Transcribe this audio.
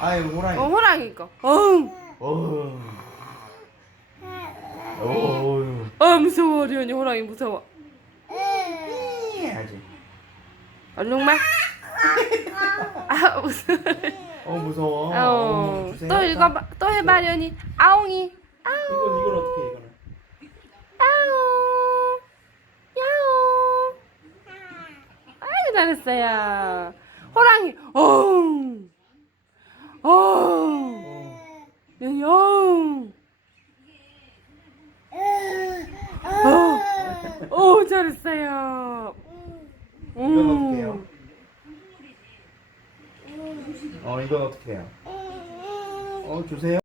아유 호랑이. 호랑이 거. 어흥. 무서워 리언이 호랑이 무서워. 해야지. 얼룩말. 무서워. 무서워. 주세요. 또 읽어봐. 또 해봐 리언이. 아웅이. 이건 어떻게 해, 이거는? 아웅. 야옹. 아이고 잘했어요. 호랑이. 어흥. 리언이 어흥. 잘했어요. 이건 어떻게 해요? 이건 어떻게 해요? 주세요.